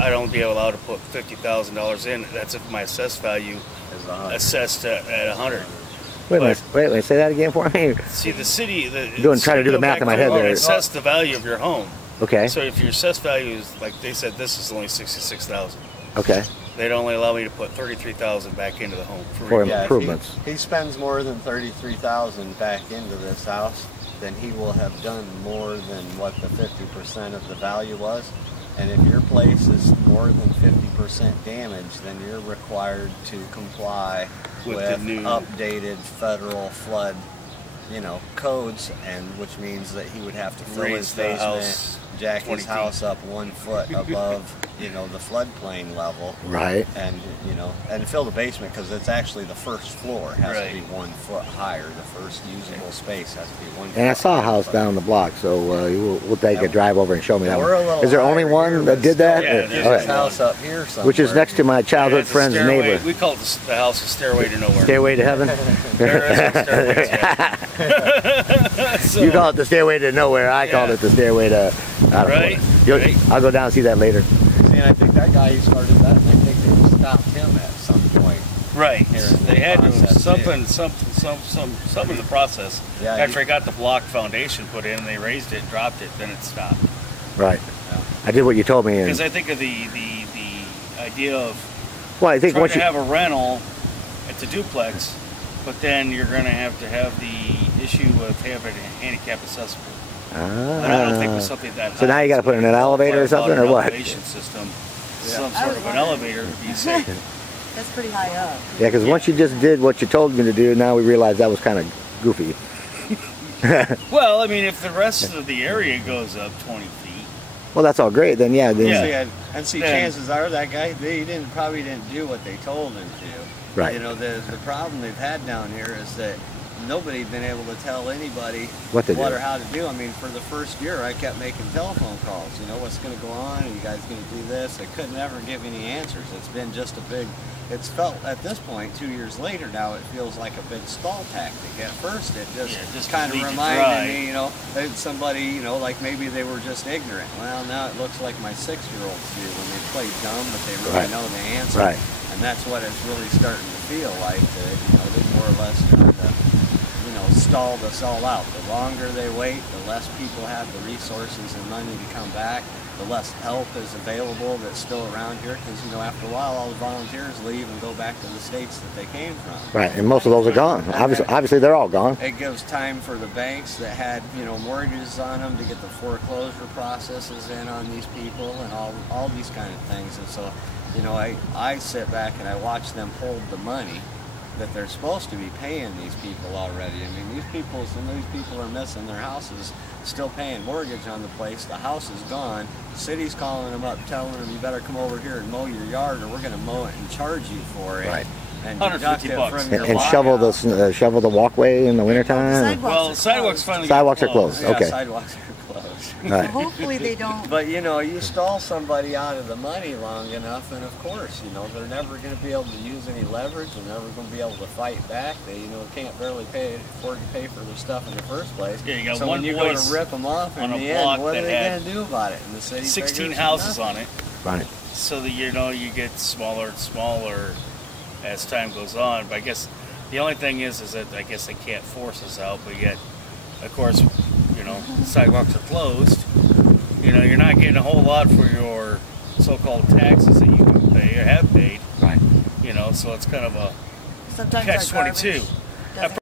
I'd only be allowed to put $50,000 in. That's if my assessed value assessed at 100. Wait a minute, say that again for me. See, the city, trying to do the math in my head there. Assess the value of your home. Okay. So if your assessed value is, like they said, this is only $66,000. Okay. They'd only allow me to put $33,000 back into the home for improvements. If he spends more than $33,000 back into this house, then he will have done more than what the 50% of the value was. And if your place is more than 50% damaged, then you're required to comply with updated federal flood, codes, and which means that he would have to fill his basement, jack his house up 1 foot above, the floodplain level. Right. And and fill the basement, because it's actually the first floor has to be 1 foot higher. The first usable space has to be 1 foot. And I saw a house down the block, so we'll take a drive over and show me that one. Is there only one that did that? Yeah, there's a house up here somewhere. Which is next to my childhood friend's neighbor. We call the house a stairway to nowhere. Stairway to heaven? So, you call it the stairway to nowhere. I called it the stairway to... I don't know. I'll go down and see that later. See, and I think that guy who started that, and I think they stopped him at some point. Right. They had to something in the process. Yeah, after I got the block foundation put in, they raised it, dropped it, then it stopped. Right. Yeah. I did what you told me. Because I think of the idea of trying to have a rental at the duplex, but then you're going to have the issue of having a handicap accessible. And I don't think it was something that high. So now you got to put in an elevator or something, or what? Elevation system, some sort of an elevator to be safe. That's pretty high up. Yeah, because once you just did what you told me to do, now we realize that was kind of goofy. Well, I mean, if the rest of the area goes up 20 feet. Well, that's all great then. Yeah. And chances are that guy probably didn't do what they told him to. Right. The problem they've had down here is that nobody's been able to tell anybody what or how to do. I mean, for the first year, I kept making telephone calls. What's going to go on? Are you guys going to do this? I couldn't ever give any answers. It's been just a big. It's felt at this point, 2 years later now, it feels like a big stall tactic. At first, it just kind of reminded me, that somebody, like maybe they were just ignorant. Well, now it looks like my 6-year-olds do when they play dumb, but they really know the answer. Right. And that's what it's really starting to feel like. They more or less trying to, stall this all out. The longer they wait, the less people have the resources and money to come back. The less help is available that's still around here, because after a while all the volunteers leave and go back to the states that they came from. Right, and most of those are gone. Obviously they're all gone. It gives time for the banks that had mortgages on them to get the foreclosure processes in on these people and all these kind of things. And so I sit back and I watch them hold the money that they're supposed to be paying these people already. I mean, some of these people are missing their houses, still paying mortgage on the place. The house is gone. The city's calling them up, telling them, you better come over here and mow your yard, or we're going to mow it and charge you for it. Right. And deduct it from your and shovel the walkway in the wintertime? Well, sidewalks finally sidewalks are closed. Yeah, okay. Sidewalks are closed. Right. So hopefully they don't. But you stall somebody out of the money long enough, and of course, they're never going to be able to use any leverage. They're never going to be able to fight back. They, can't barely afford to pay for their stuff in the first place. Yeah, you got so one when you go to rip them off in the end, what are they going to do about it? And the city 16 houses on it. Right. So that you get smaller and smaller as time goes on. But I guess the only thing is that I guess they can't force us out. But yet, of course, sidewalks are closed. You're not getting a whole lot for your so-called taxes that you can pay or have paid. Right. So it's kind of a Sometimes catch-22.